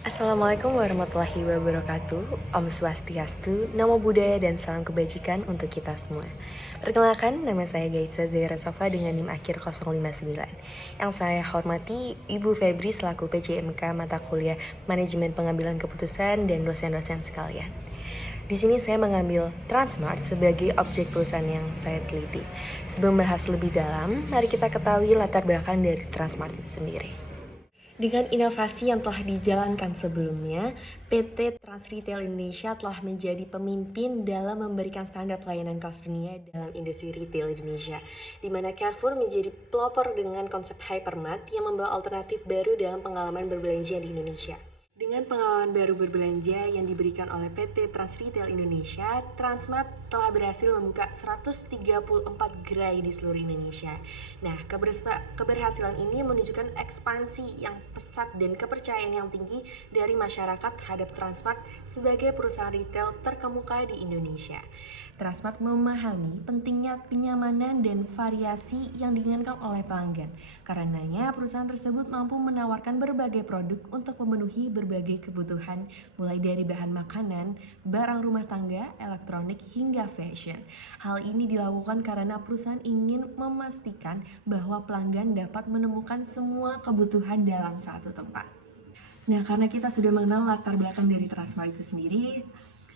Assalamualaikum warahmatullahi wabarakatuh. Om Swastiastu, Namo Buddhaya dan salam kebajikan untuk kita semua. Perkenalkan, nama saya Gaitza Zaira Safa dengan NIM akhir 059. Yang saya hormati Ibu Febri selaku PJMK mata kuliah Manajemen Pengambilan Keputusan dan dosen-dosen sekalian. Di sini saya mengambil Transmart sebagai objek perusahaan yang saya teliti. Sebelum bahas lebih dalam, mari kita ketahui latar belakang dari Transmart itu sendiri. Dengan inovasi yang telah dijalankan sebelumnya, PT Trans Retail Indonesia telah menjadi pemimpin dalam memberikan standar pelayanan kelas dunia dalam industri retail Indonesia, di mana Carrefour menjadi pelopor dengan konsep hypermart yang membawa alternatif baru dalam pengalaman berbelanja di Indonesia. Dengan pengalaman baru berbelanja yang diberikan oleh PT Trans Retail Indonesia, Transmart telah berhasil membuka 134 gerai di seluruh Indonesia. Nah, keberhasilan ini menunjukkan ekspansi yang pesat dan kepercayaan yang tinggi dari masyarakat terhadap Transmart sebagai perusahaan retail terkemuka di Indonesia. Transmart memahami pentingnya kenyamanan dan variasi yang diinginkan oleh pelanggan. Karenanya, perusahaan tersebut mampu menawarkan berbagai produk untuk memenuhi berbagai kebutuhan, mulai dari bahan makanan, barang rumah tangga, elektronik, hingga fashion. Hal ini dilakukan karena perusahaan ingin memastikan bahwa pelanggan dapat menemukan semua kebutuhan dalam satu tempat. Nah, karena kita sudah mengenal latar belakang dari Transmart itu sendiri,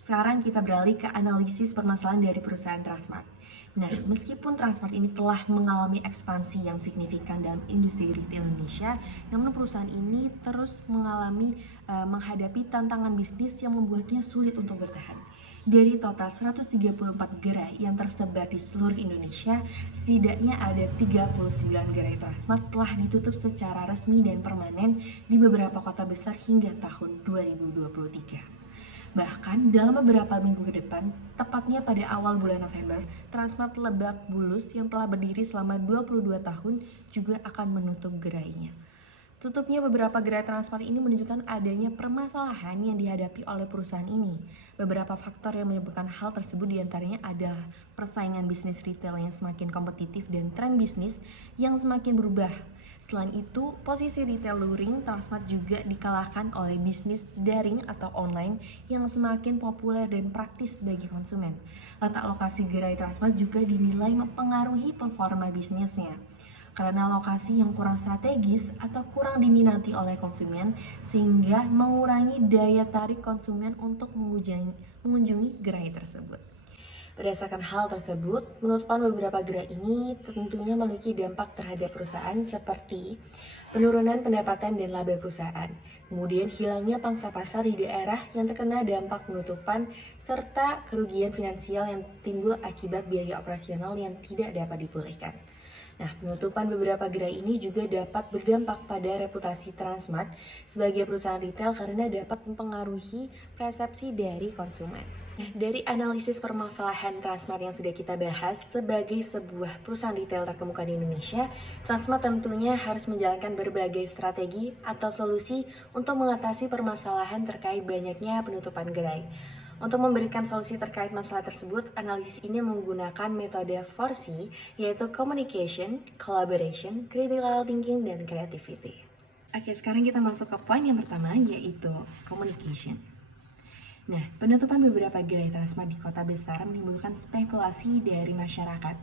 sekarang kita beralih ke analisis permasalahan dari perusahaan Transmart. Nah, meskipun Transmart ini telah mengalami ekspansi yang signifikan dalam industri retail Indonesia, namun perusahaan ini terus menghadapi tantangan bisnis yang membuatnya sulit untuk bertahan. Dari total 134 gerai yang tersebar di seluruh Indonesia, setidaknya ada 39 gerai Transmart telah ditutup secara resmi dan permanen di beberapa kota besar hingga tahun 2023. Bahkan dalam beberapa minggu ke depan, tepatnya pada awal bulan November, Transmart Lebak Bulus yang telah berdiri selama 22 tahun juga akan menutup gerainya. Tutupnya beberapa gerai Transmart ini menunjukkan adanya permasalahan yang dihadapi oleh perusahaan ini. Beberapa faktor yang menyebabkan hal tersebut diantaranya adalah persaingan bisnis retail yang semakin kompetitif dan tren bisnis yang semakin berubah. Selain itu, posisi retail luring Transmart juga dikalahkan oleh bisnis daring atau online yang semakin populer dan praktis bagi konsumen. Letak lokasi gerai Transmart juga dinilai mempengaruhi performa bisnisnya. Karena lokasi yang kurang strategis atau kurang diminati oleh konsumen, sehingga mengurangi daya tarik konsumen untuk mengunjungi gerai tersebut. Berdasarkan hal tersebut, penutupan beberapa gerai ini tentunya memiliki dampak terhadap perusahaan seperti penurunan pendapatan dan laba perusahaan, kemudian hilangnya pangsa pasar di daerah yang terkena dampak penutupan, serta kerugian finansial yang timbul akibat biaya operasional yang tidak dapat dipulihkan. Nah, penutupan beberapa gerai ini juga dapat berdampak pada reputasi Transmart sebagai perusahaan retail karena dapat mempengaruhi persepsi dari konsumen. Nah, dari analisis permasalahan Transmart yang sudah kita bahas, sebagai sebuah perusahaan retail terkemuka di Indonesia, Transmart tentunya harus menjalankan berbagai strategi atau solusi untuk mengatasi permasalahan terkait banyaknya penutupan gerai. Untuk memberikan solusi terkait masalah tersebut, analisis ini menggunakan metode 4C, yaitu Communication, Collaboration, Critical Thinking, dan Creativity. Oke, sekarang kita masuk ke poin yang pertama, yaitu Communication. Nah, penutupan beberapa gerai Transmart di kota besar menimbulkan spekulasi dari masyarakat,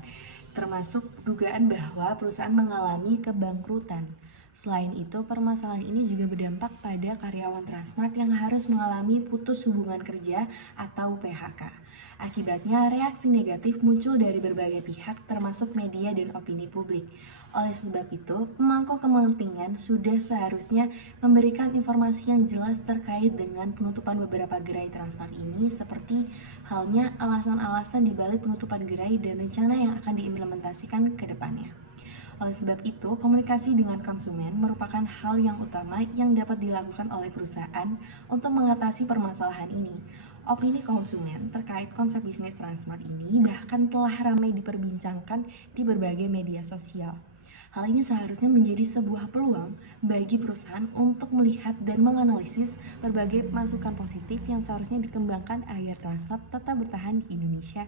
termasuk dugaan bahwa perusahaan mengalami kebangkrutan. Selain itu, permasalahan ini juga berdampak pada karyawan Transmart yang harus mengalami putus hubungan kerja atau PHK. Akibatnya, reaksi negatif muncul dari berbagai pihak termasuk media dan opini publik. Oleh sebab itu, pemangku kepentingan sudah seharusnya memberikan informasi yang jelas terkait dengan penutupan beberapa gerai Transmart ini, seperti halnya alasan-alasan dibalik penutupan gerai dan rencana yang akan diimplementasikan ke depannya. Oleh sebab itu, komunikasi dengan konsumen merupakan hal yang utama yang dapat dilakukan oleh perusahaan untuk mengatasi permasalahan ini. Opini konsumen terkait konsep bisnis Transmart ini bahkan telah ramai diperbincangkan di berbagai media sosial. Hal ini seharusnya menjadi sebuah peluang bagi perusahaan untuk melihat dan menganalisis berbagai masukan positif yang seharusnya dikembangkan agar Transmart tetap bertahan di Indonesia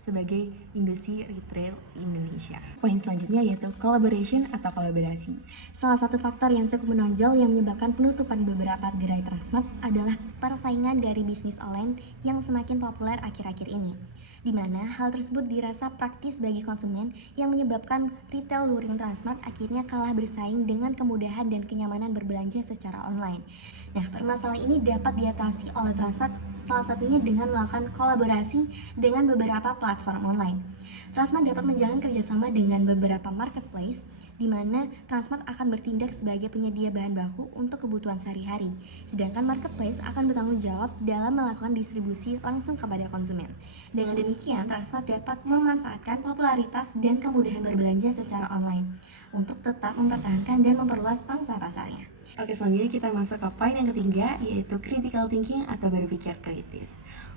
sebagai industri retail di Indonesia. Poin selanjutnya yaitu collaboration atau kolaborasi. Salah satu faktor yang cukup menonjol yang menyebabkan penutupan beberapa gerai Transmart adalah persaingan dari bisnis online yang semakin populer akhir-akhir ini, di mana hal tersebut dirasa praktis bagi konsumen yang menyebabkan retail luring Transmart akhirnya kalah bersaing dengan kemudahan dan kenyamanan berbelanja secara online. Nah, permasalahan ini dapat diatasi oleh Transmart salah satunya dengan melakukan kolaborasi dengan beberapa platform online. Transmart dapat menjalin kerjasama dengan beberapa marketplace di mana Transmart akan bertindak sebagai penyedia bahan baku untuk kebutuhan sehari-hari, sedangkan marketplace akan bertanggung jawab dalam melakukan distribusi langsung kepada konsumen. Dengan demikian, Transmart dapat memanfaatkan popularitas dan kemudahan berbelanja secara online untuk tetap mempertahankan dan memperluas pangsa pasarnya. Oke, selanjutnya kita masuk ke poin yang ketiga, yaitu critical thinking atau berpikir kritis.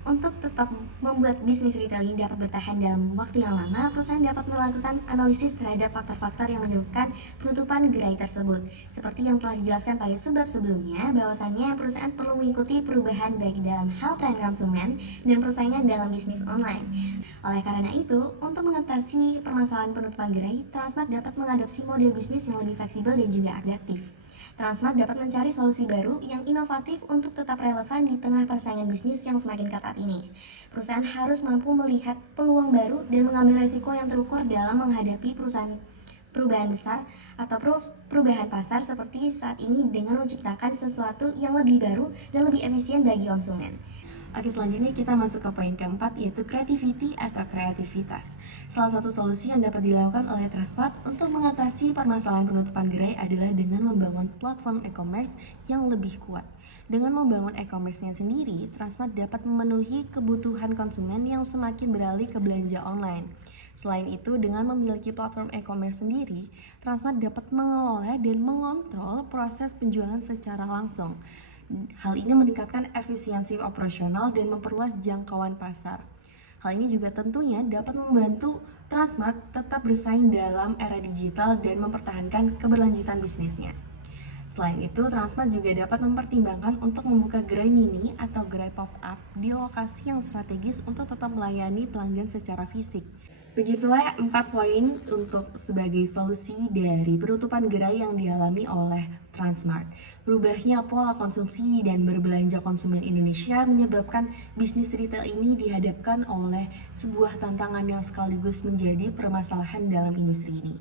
Untuk tetap membuat bisnis retailing dapat bertahan dalam waktu yang lama, perusahaan dapat melakukan analisis terhadap faktor-faktor yang menyebabkan penutupan gerai tersebut. Seperti yang telah dijelaskan pada subbab sebelumnya, bahwasannya perusahaan perlu mengikuti perubahan baik dalam hal tren konsumen dan persaingan dalam bisnis online. Oleh karena itu, untuk mengatasi permasalahan penutupan gerai, Transmart dapat mengadopsi model bisnis yang lebih fleksibel dan juga adaptif. Transmart dapat mencari solusi baru yang inovatif untuk tetap relevan di tengah persaingan bisnis yang semakin ketat ini. Perusahaan harus mampu melihat peluang baru dan mengambil risiko yang terukur dalam menghadapi perubahan besar atau perubahan pasar seperti saat ini dengan menciptakan sesuatu yang lebih baru dan lebih efisien bagi konsumen. Oke, selanjutnya kita masuk ke poin keempat, yaitu creativity atau kreativitas. Salah satu solusi yang dapat dilakukan oleh Transmart untuk mengatasi permasalahan penutupan gerai adalah dengan membangun platform e-commerce yang lebih kuat. Dengan membangun e-commerce-nya sendiri, Transmart dapat memenuhi kebutuhan konsumen yang semakin beralih ke belanja online. Selain itu, dengan memiliki platform e-commerce sendiri, Transmart dapat mengelola dan mengontrol proses penjualan secara langsung. Hal ini meningkatkan efisiensi operasional dan memperluas jangkauan pasar. Hal ini juga tentunya dapat membantu Transmart tetap bersaing dalam era digital dan mempertahankan keberlanjutan bisnisnya. Selain itu, Transmart juga dapat mempertimbangkan untuk membuka gerai mini atau gerai pop-up di lokasi yang strategis untuk tetap melayani pelanggan secara fisik. Begitulah 4 poin untuk sebagai solusi dari penutupan gerai yang dialami oleh Transmart. Berubahnya pola konsumsi dan berbelanja konsumen Indonesia menyebabkan bisnis retail ini dihadapkan oleh sebuah tantangan yang sekaligus menjadi permasalahan dalam industri ini.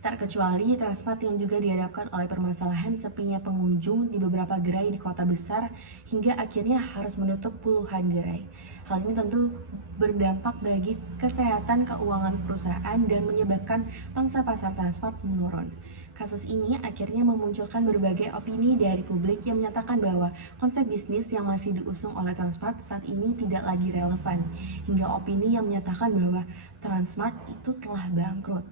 Terkecuali Transmart yang juga dihadapkan oleh permasalahan sepinya pengunjung di beberapa gerai di kota besar hingga akhirnya harus menutup puluhan gerai. Hal ini tentu berdampak bagi kesehatan keuangan perusahaan dan menyebabkan pangsa pasar Transmart menurun. Kasus ini akhirnya memunculkan berbagai opini dari publik yang menyatakan bahwa konsep bisnis yang masih diusung oleh Transmart saat ini tidak lagi relevan, hingga opini yang menyatakan bahwa Transmart itu telah bangkrut.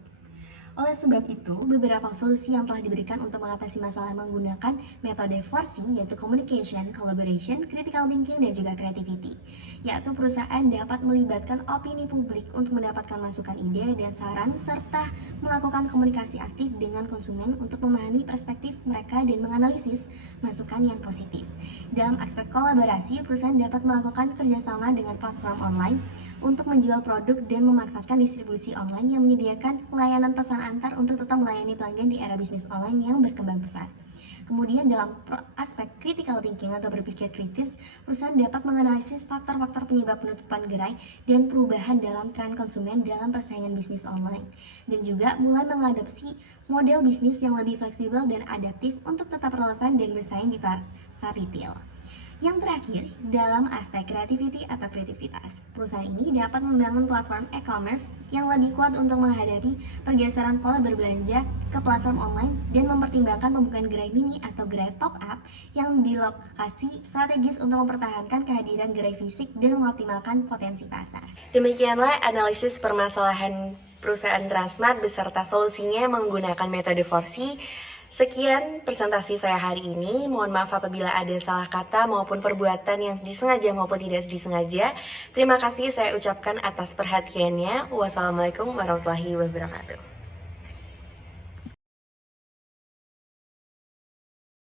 Oleh sebab itu, beberapa solusi yang telah diberikan untuk mengatasi masalah menggunakan metode 4C, yaitu communication, collaboration, critical thinking, dan juga creativity. Yaitu perusahaan dapat melibatkan opini publik untuk mendapatkan masukan ide dan saran, serta melakukan komunikasi aktif dengan konsumen untuk memahami perspektif mereka dan menganalisis masukan yang positif. Dalam aspek kolaborasi, perusahaan dapat melakukan kerjasama dengan platform online untuk menjual produk dan memanfaatkan distribusi online yang menyediakan layanan pesan antar untuk tetap melayani pelanggan di era bisnis online yang berkembang pesat. Kemudian dalam aspek critical thinking atau berpikir kritis, perusahaan dapat menganalisis faktor-faktor penyebab penutupan gerai dan perubahan dalam tren konsumen dalam persaingan bisnis online, dan juga mulai mengadopsi model bisnis yang lebih fleksibel dan adaptif untuk tetap relevan dan bersaing di pasar retail. Yang terakhir, dalam aspek creativity atau kreativitas, perusahaan ini dapat membangun platform e-commerce yang lebih kuat untuk menghadapi pergeseran pola berbelanja ke platform online dan mempertimbangkan pembukaan gerai mini atau gerai pop-up yang di lokasi strategis untuk mempertahankan kehadiran gerai fisik dan mengoptimalkan potensi pasar. Demikianlah analisis permasalahan perusahaan Transmart beserta solusinya menggunakan metode 4C. Sekian presentasi saya hari ini. Mohon maaf apabila ada salah kata maupun perbuatan yang disengaja maupun tidak disengaja. Terima kasih saya ucapkan atas perhatiannya. Wassalamualaikum warahmatullahi wabarakatuh.